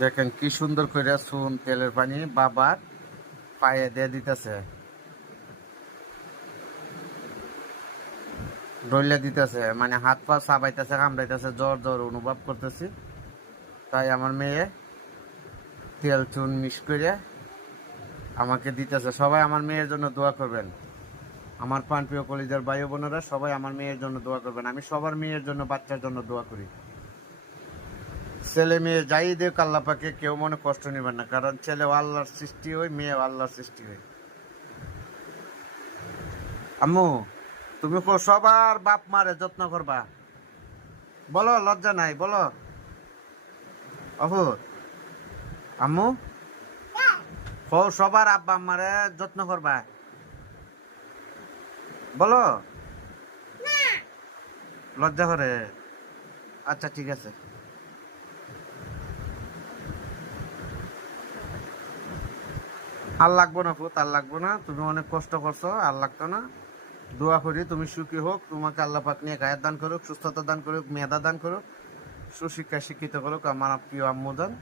দেখেন কি সুন্দর করে চুন তেলের পানি বাবার পায়ে দিয়ে দিতেছে, ডইলে দিতেছে, মানে হাত পা চাবাইতেছে, কামড়াইতেছে, জ্বর জ্বর অনুভব করতেছি। তাই আমার মেয়ে তেল চুন মিক্স করে আমাকে দিতেছে। সবাই আমার মেয়ের জন্য দোয়া করবেন। আমার প্রাণপ্রিয় কলিজার ভাই বোনেরা, সবাই আমার মেয়ের জন্য দোয়া করবেন। আমি সবার মেয়ের জন্য, বাচ্চার জন্য দোয়া করি। ছেলে মেয়ে যাই দেখ আল্লাহ পাকে, কেউ মনে কষ্ট নেবেন না, কারণ ছেলেও আল্লাহর সৃষ্টি হয়, মেয়েও আল্লাহর সৃষ্টি হয়। আম্মু, তুমি সবার বাপ মারে যত্ন করবা, বলো, লজ্জা নাই, বলো। অহু, আম্মু, সবার আব্বা আম্মারে যত্ন করবা, বলো। লজ্জা করে? আচ্ছা ঠিক আছে। আর লাগবো না ফুত, আর লাগবো না, তুমি অনেক কষ্ট করছো, আর লাগতো না। দোয়া করি তুমি সুখী হোক, তোমাকে আল্লাহ পাক নিয়ে গায়ের দান করুক, সুস্থতা দান করুক, মেধা দান করুক, সুশিক্ষায় শিক্ষিত করুক আমার প্রিয় আম্মু দান।